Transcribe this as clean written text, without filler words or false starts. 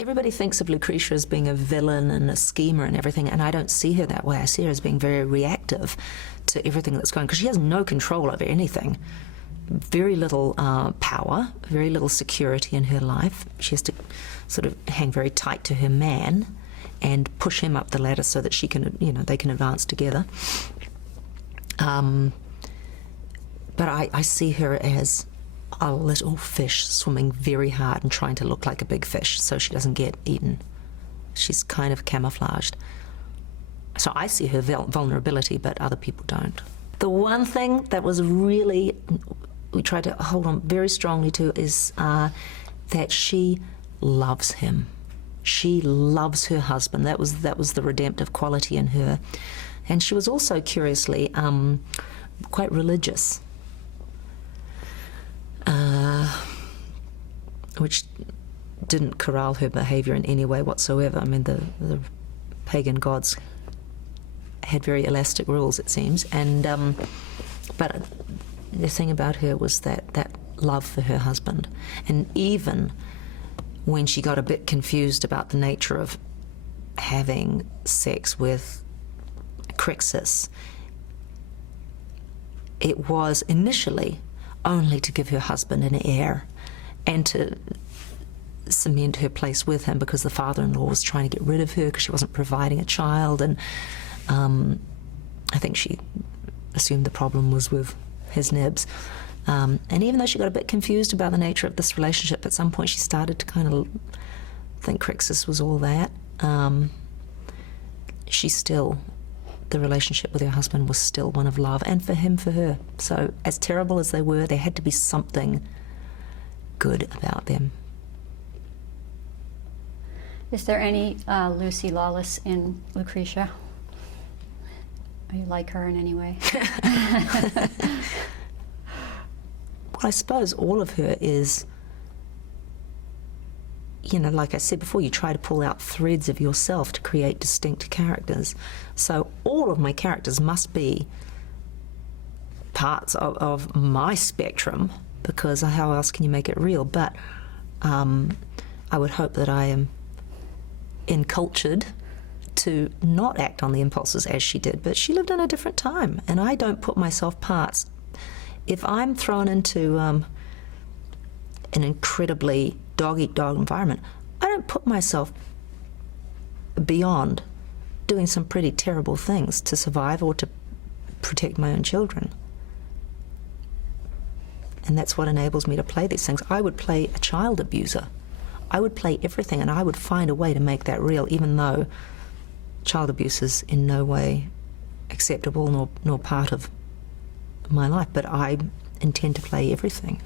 Everybody thinks of Lucretia as being a villain and a schemer and everything, and I don't see her that way. I see her as being very reactive to everything that's going on, because she has no control over anything. Very little power, very little security in her life. She has to sort of hang very tight to her man and push him up the ladder so that she can, they can advance together. But I see her as a little fish swimming very hard and trying to look like a big fish so she doesn't get eaten. She's kind of camouflaged. So I see her vulnerability, but other people don't. The one thing that was really, we tried to hold on very strongly to, is that she loves him. She loves her husband. That was the redemptive quality in her. And she was also, curiously, quite religious. Which didn't corral her behaviour in any way whatsoever. I mean, the pagan gods had very elastic rules, it seems, and but the thing about her was that love for her husband. And even when she got a bit confused about the nature of having sex with Crixus, it was initially only to give her husband an heir and to cement her place with him, because the father-in-law was trying to get rid of her because she wasn't providing a child, and I think she assumed the problem was with his nibs. And even though she got a bit confused about the nature of this relationship, at some point she started to kind of think Crixus was all that. The relationship with her husband was still one of love, and for him, for her. So as terrible as they were, there had to be something good about them. Is there any Lucy Lawless in Lucretia? Are you like her in any way? Well, I suppose all of her is, like I said before, you try to pull out threads of yourself to create distinct characters. So all of my characters must be parts of my spectrum, because how else can you make it real? But I would hope that I am encultured to not act on the impulses as she did. But she lived in a different time, and I don't put myself parts. If I'm thrown into an incredibly dog-eat-dog environment, I don't put myself beyond doing some pretty terrible things to survive or to protect my own children. And that's what enables me to play these things. I would play a child abuser. I would play everything, and I would find a way to make that real, even though child abuse is in no way acceptable nor part of my life. But I intend to play everything.